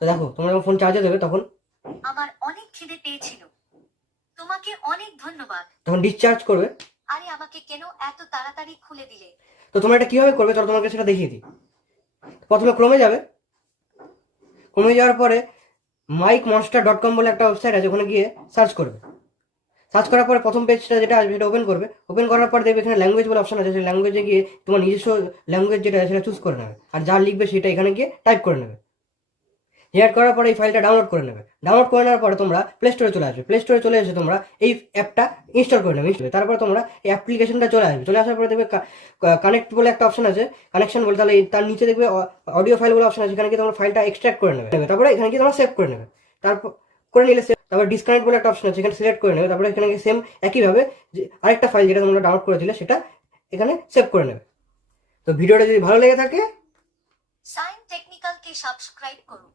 তো দেখো তোমরা যখন ফোন চার্জে দেবে তখন আমার অনেক খিদে পেয়েছিল, তোমাকে অনেক ধন্যবাদ। তখন ডিসচার্জ করবে। আরে আমাকে কেন এত তাড়াতাড়ি খুলে দিলে? তো তোমরা এটা কিভাবে করবে চলো তোমাকে সেটা দেখিয়ে দিই। প্রথমে ক্রোমে যাবে, ক্রোমে যাওয়ার পরে micmonster.com বলে একটা ওয়েবসাইট আছে, ওখানে গিয়ে সার্চ করবে। সার্চ করার পরে প্রথম পেজটা যেটা আসবে সেটা ওপেন করবে। ওপেন করার পর দেখবে এখানে ল্যাঙ্গুয়েজ বলে অপশন আছে, সেই ল্যাঙ্গুয়েজে গিয়ে তোমার নিজস্ব ল্যাঙ্গুয়েজ যেটা সেটা চুজ করে নেবে, আর যা লিখবে সেটা এখানে গিয়ে টাইপ করে নেবে। এড করার পরে এই ফাইলটা ডাউনলোড করে নেবে। ডাউনলোড করে নেওয়ার পরে তোমরা প্লে স্টোরে চলে আসবে। প্লে স্টোরে চলে এসে তোমরা এই অ্যাপটা ইনস্টল করে নেবে। তারপরে তোমরা এই অ্যাপ্লিকেশনটা চলে আসবে। চলে আসার পরে দেখবে কানেক্ট বলে একটা অপশন আছে, কানেকশন বলে, তাহলে তার নিচে দেখবে অডিও ফাইল বলে অপশন আছে, এখানে গিয়ে তোমরা ফাইলটা এক্সট্রাক্ট করে নেবে। তারপরে এখানে গিয়ে তোমরা সেভ করে নেবে। তারপর করে নিলে তারপর ডিসকানেক্ট বলে একটা অপশন আছে, এখানে সিলেক্ট করে নেবে। তারপরে এখানে সেম একইভাবে যে আরেকটা ফাইল যেটা তোমরা ডাউনলোড করেছিলে সেটা এখানে সেভ করে নেবে। তো ভিডিওটা যদি ভালো লেগে থাকে সাইন টেকনিক্যালকে সাবস্ক্রাইব করুন।